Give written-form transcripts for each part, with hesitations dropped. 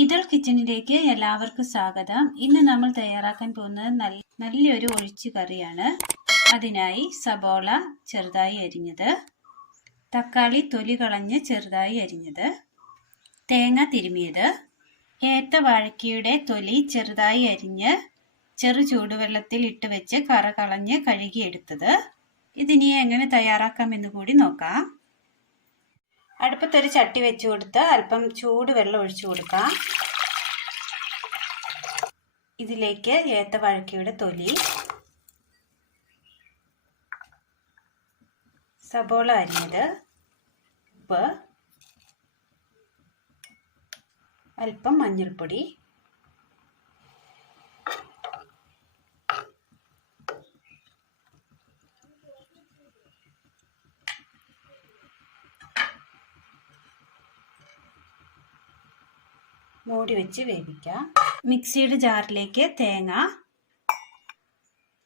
ഇതൾ കിച്ചണിലേക്ക് എല്ലാവർക്കും സ്വാഗതം. ഇന്ന് നമ്മൾ തയ്യാറാക്കാൻ പോകുന്നത് നല്ലൊരു ഒഴിച്ചു കറിയാണ്. അതിനായി സബോള ചെറുതായി അരിഞ്ഞത്, തക്കാളി തൊലി കളഞ്ഞ് ചെറുതായി അരിഞ്ഞത്, തേങ്ങ തിരുമിയത്, ഏത്തവാഴയ്ക്കയുടെ തൊലി ചെറുതായി അരിഞ്ഞ് ചെറു ചൂടുവെള്ളത്തിൽ ഇട്ട് വെച്ച് കറ കളഞ്ഞ് കഴുകിയെടുത്തത്. ഇതിനി എങ്ങനെ തയ്യാറാക്കാമെന്ന് കൂടി നോക്കാം. അടുപ്പത്തൊരു ചട്ടി വെച്ച് കൊടുത്ത് അല്പം ചൂടുവെള്ളം ഒഴിച്ചു കൊടുക്കാം. ഇതിലേക്ക് ഏത്തവാഴയ്ക്കയുടെ തൊലി, സബോള അരിഞ്ഞത്, ഉപ്പ്, അല്പം മഞ്ഞൾപ്പൊടി, മൂടി വെച്ച് വേവിക്കാം. മിക്സിയുടെ ജാറിലേക്ക് തേങ്ങ,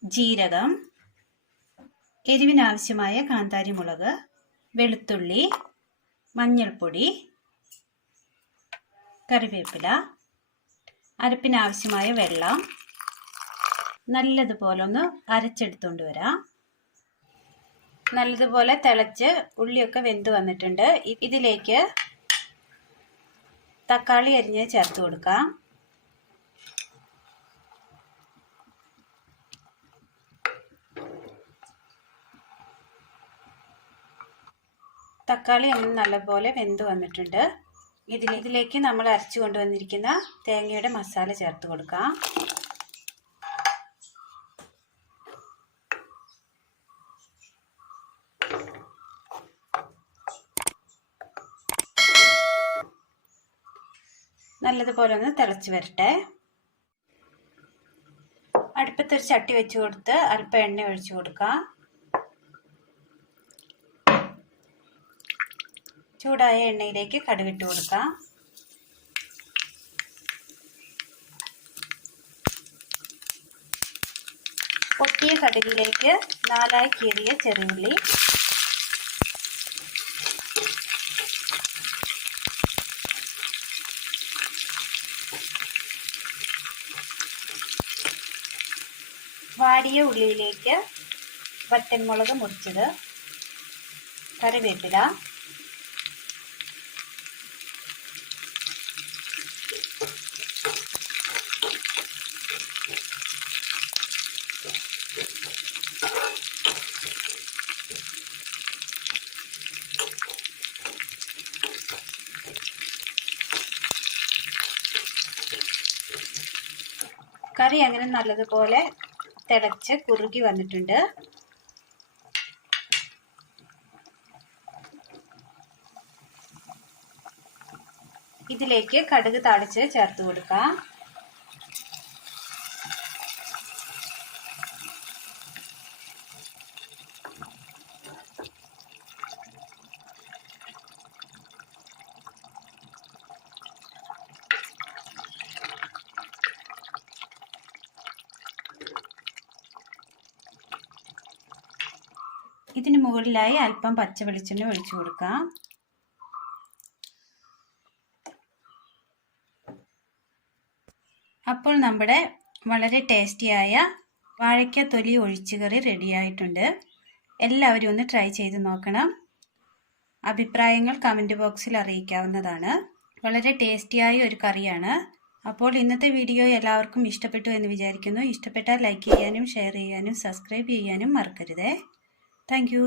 ജീരകം, എരിവിനാവശ്യമായ കാന്താരി മുളക്, വെളുത്തുള്ളി, മഞ്ഞൾപ്പൊടി, കറിവേപ്പില, അരപ്പിനാവശ്യമായ വെള്ളം നല്ലതുപോലെ ഒന്ന് അരച്ചെടുത്തുകൊണ്ട് വരാം. നല്ലതുപോലെ തിളച്ച് ഉള്ളിയൊക്കെ വെന്ത് വന്നിട്ടുണ്ട്. ഇതിലേക്ക് തക്കാളി അരിഞ്ഞ് ചേർത്ത് കൊടുക്കാം. തക്കാളി നല്ലപോലെ വെന്ത് വന്നിട്ടുണ്ട്. ഇതിലേക്ക് നമ്മൾ അരച്ചു കൊണ്ടുവന്നിരിക്കുന്ന തേങ്ങയുടെ മസാല ചേർത്ത് കൊടുക്കാം. നല്ലതുപോലെ ഒന്ന് തിളച്ച് വരട്ടെ. അടുപ്പത്തൊരു ചട്ടി വെച്ച് കൊടുത്ത് അല്പം എണ്ണ ഒഴിച്ചു കൊടുക്കാം. ചൂടായ എണ്ണയിലേക്ക് കടുകിട്ട് കൊടുക്കാം. പൊട്ടിയ കടുകിലേക്ക് 4 കീറിയ ചെറിയുള്ളി, വാടിയ ഉള്ളിയിലേക്ക് വറ്റൻമുളക് മുറിച്ചത്, കറിവേപ്പില, കറി അങ്ങനെ നല്ലതുപോലെ തിളച്ച് കുറുകി വന്നിട്ടുണ്ട്. ഇതിലേക്ക് കടുക് താളിച്ച് ചേർത്ത് കൊടുക്കാം. ഇതിന് മുകളിലായി അല്പം പച്ച വെളിച്ചെണ്ണ ഒഴിച്ചു കൊടുക്കാം. അപ്പോൾ നമ്മുടെ വളരെ ടേസ്റ്റിയായ വാഴയ്ക്ക തൊലി ഒഴിച്ചുകറി റെഡിയായിട്ടുണ്ട്. എല്ലാവരും ഒന്ന് ട്രൈ ചെയ്ത് നോക്കണം. അഭിപ്രായങ്ങൾ കമൻറ്റ് ബോക്സിൽ അറിയിക്കാവുന്നതാണ്. വളരെ ടേസ്റ്റിയായ ഒരു കറിയാണ്. അപ്പോൾ ഇന്നത്തെ വീഡിയോ എല്ലാവർക്കും ഇഷ്ടപ്പെട്ടു എന്ന് വിചാരിക്കുന്നു. ഇഷ്ടപ്പെട്ടാൽ ലൈക്ക് ചെയ്യാനും ഷെയർ ചെയ്യാനും സബ്സ്ക്രൈബ് ചെയ്യാനും മറക്കരുതേ. Thank you.